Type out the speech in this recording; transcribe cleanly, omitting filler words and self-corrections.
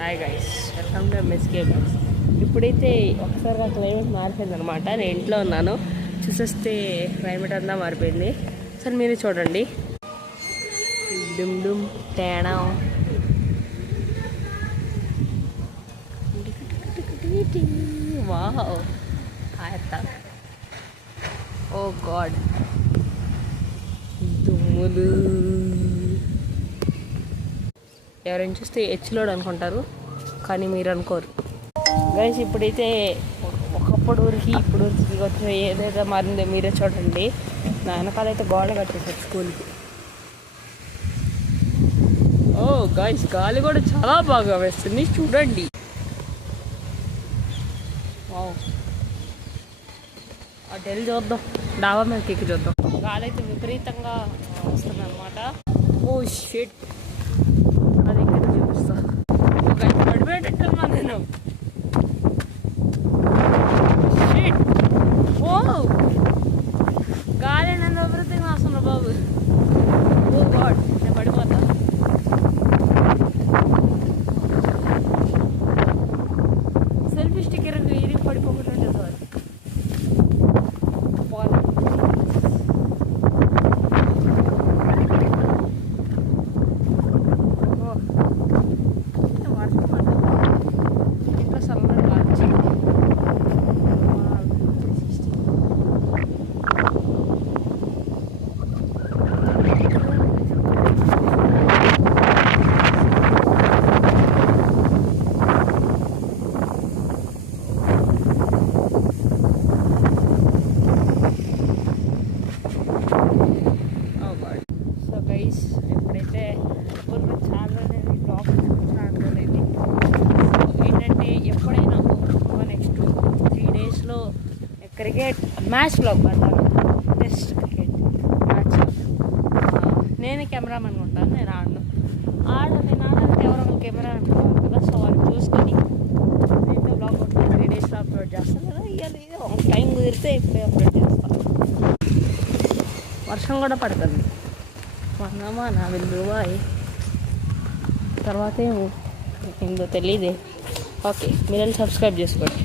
Hi guys, welcome to MSK blogs. ఇప్పుడైతే ఒకసారిగా climate మారిపోయింది అనమాట. నేను ఇంట్లో ఉన్నాను, చూసేస్తే క్లైమేట్ అంతా మారిపోయింది. సరే మీరే చూడండి. డుమ్ డుమ్ తేడా. వావ్, ఓ గాడ్, దుమ్ములు. ఎవరైనా చూస్తే హెచ్లోడ్ అనుకుంటారు, కానీ మీరు అనుకోరు గైస్. ఇప్పుడైతే ఒకప్పుడు ఊరికి ఇప్పుడు ఊరికి కొంచెం ఏదైతే మారిందో మీరే చూడండి. నా వెనకాలైతే గోడ కట్టేసారు స్కూల్కి. ఓ గైస్, గాలి కూడా చాలా బాగా వేస్తుంది, చూడండి. అటు వెళ్ళి చూద్దాం, డాబా మీదకి ఎక్కి చూద్దాం. గాలి అయితే విపరీతంగా వస్తుంది అనమాట. ఓ షిట్, అది ఎక్కడ చూపిస్తా. పడిపోయేటట్టున్నా నేను. షిట్, ఓ గాలి నన్ను విపరీతంగా వస్తున్నా బాబు. ఓ గాడ్, నేను పడిపోతా. సెల్ఫీ స్టిక్ ఇరిగి పడిపోకుండా ఉండేది. ఎప్పుడైతే చాలా బ్లాగ్ ఏంటంటే ఎప్పుడైనా నెక్స్ట్ 3 daysలో క్రికెట్ మ్యాచ్ బ్లాగ్ పెడతాను. Test cricket match. నేను కెమెరామెన్ ఉంటాను, నేను నేను ఆడాలంటే ఎవరో కెమెరా అనుకోవాలి కదా. సో వాళ్ళు చూసుకొని అయితే బ్లాగ్ 3 daysలో అప్లోడ్ చేస్తాను కదా. ఇవాళ టైం కుదిరితే ఇప్పుడే అప్లోడ్ చేస్తాను. వర్షం కూడా పడుతుంది. మనమా నా వెళ్ళువాయి తర్వాత ఏందో తెలియదే. ఓకే, మీరు సబ్స్క్రైబ్ చేసుకోండి.